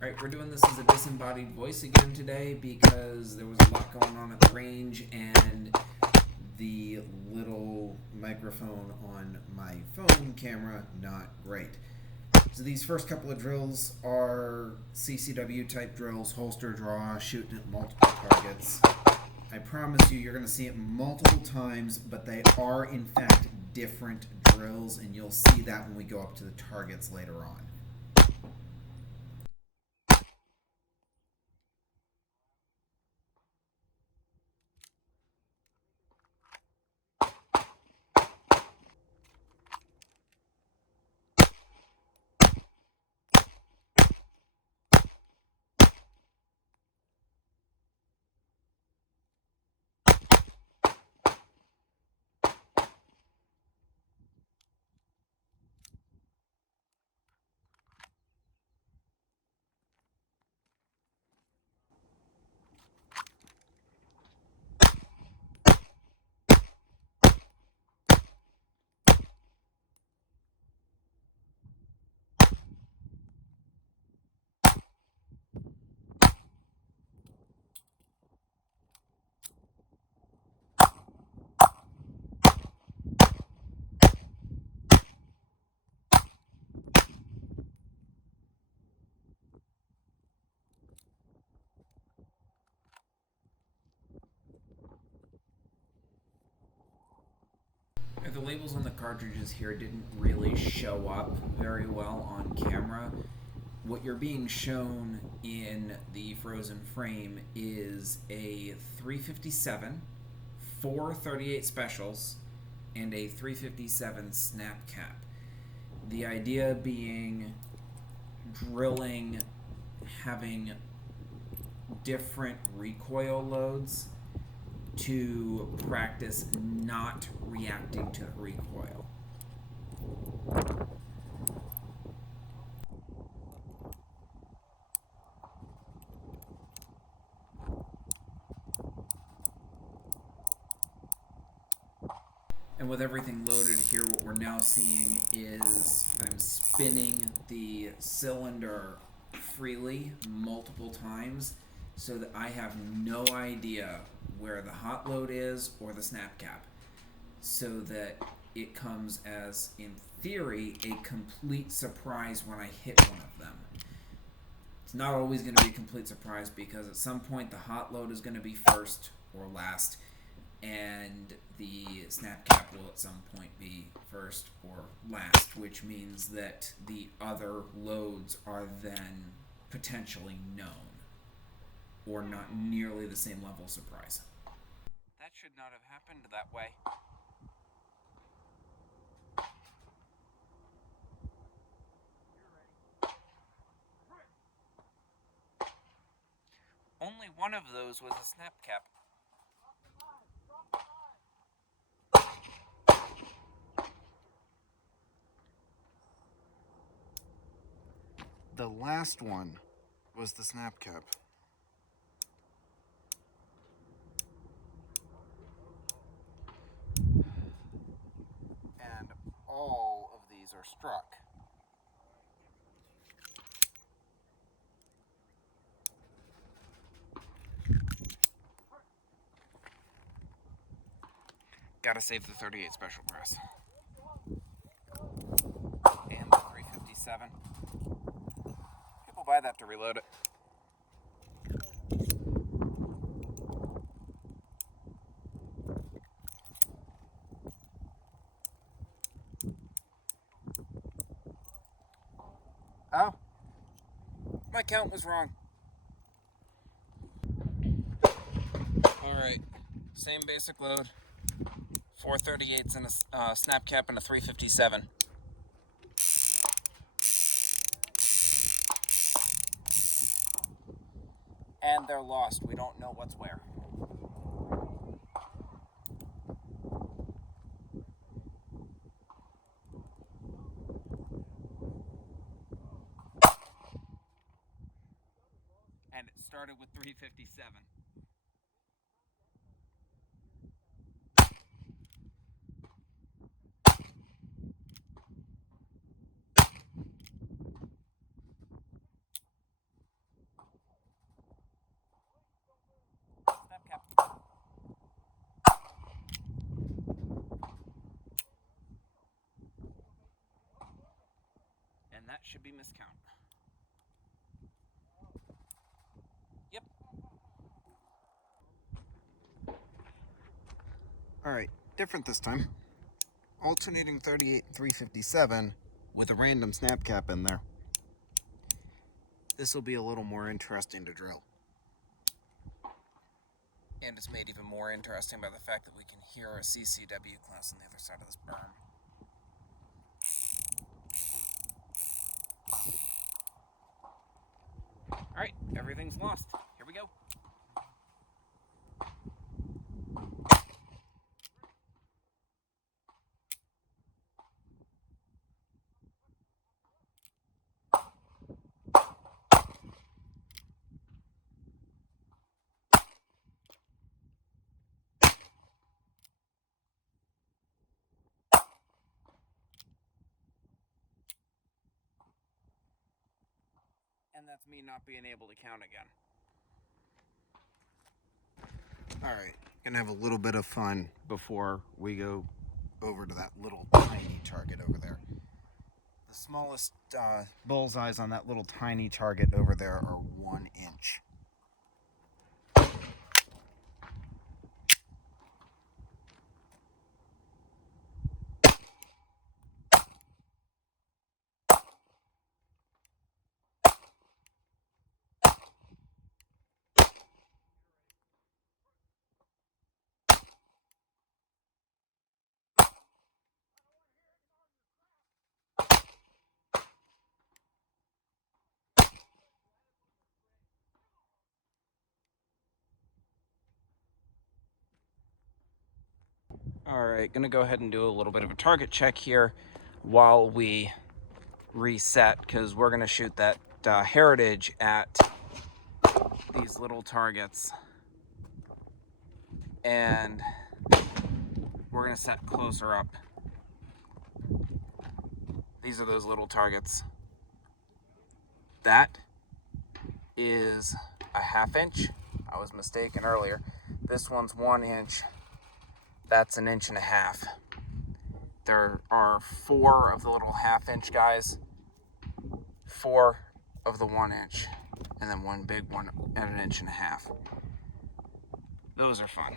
Alright, we're doing this as a disembodied voice again today because there was a lot going on at the range and the little microphone on my phone camera, not great. So these first couple of drills are CCW type drills, holster draw, shooting at multiple targets. I promise you're going to see it multiple times, but they are in fact different drills, and you'll see that when we go up to the targets later on. The labels on the cartridges here didn't really show up very well on camera. What you're being shown in the frozen frame is a 357, 438 specials, and a 357 snap cap. The idea being drilling, having different recoil loads to practice not reacting to the recoil. And with everything loaded here, what we're now seeing is I'm spinning the cylinder freely multiple times so that I have no idea where the hot load is or the snap cap, so that it comes as, in theory, a complete surprise when I hit one of them. It's not always going to be a complete surprise because at some point the hot load is going to be first or last, and the snap cap will at some point be first or last, which means that the other loads are then potentially known, or not nearly the same level of surprise. That should not have happened that way. Only one of those was a snap cap. The last one was the snap cap. And all of these are struck. Gotta save the 38 special press. And the 357. People buy that to reload it. Oh, my count was wrong. Alright, same basic load. 438s and a snap cap and a 357. And they're lost. We don't know what's where. And it started with 357. that should be miscount. Yep. Alright, different this time. Alternating 38 and 357 with a random snap cap in there. This will be a little more interesting to drill. And it's made even more interesting by the fact that we can hear a CCW class on the other side of this berm. Alright, everything's lost. Here we go. And that's me not being able to count again. Alright, gonna have a little bit of fun before we go over to that little tiny target over there. The smallest bullseyes on that little tiny target over there are 1 inch. Alright, gonna go ahead and do a little bit of a target check here while we reset, because we're gonna shoot that heritage at these little targets. And we're gonna set closer up. These are those little targets. That is a 1/2 inch. I was mistaken earlier. This one's 1 inch. That's 1.5 inches. There are 4 of the little 1/2 inch guys, 4 of the 1 inch, and then 1 big one at 1.5 inches. Those are fun.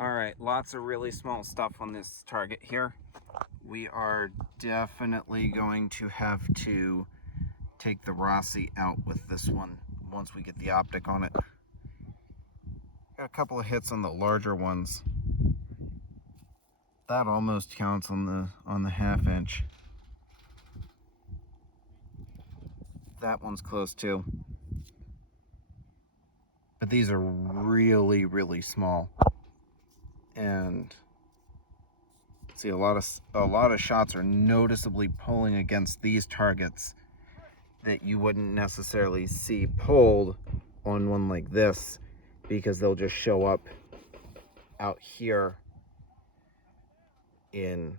Alright, lots of really small stuff on this target here. We are definitely going to have to take the Rossi out with this one once we get the optic on it. Got a couple of hits on the larger ones. That almost counts on the 1/2 inch. That one's close too. But these are really, really small. And see, a lot of shots are noticeably pulling against these targets that you wouldn't necessarily see pulled on one like this, because they'll just show up out here in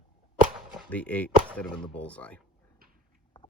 the 8 instead of in the bullseye.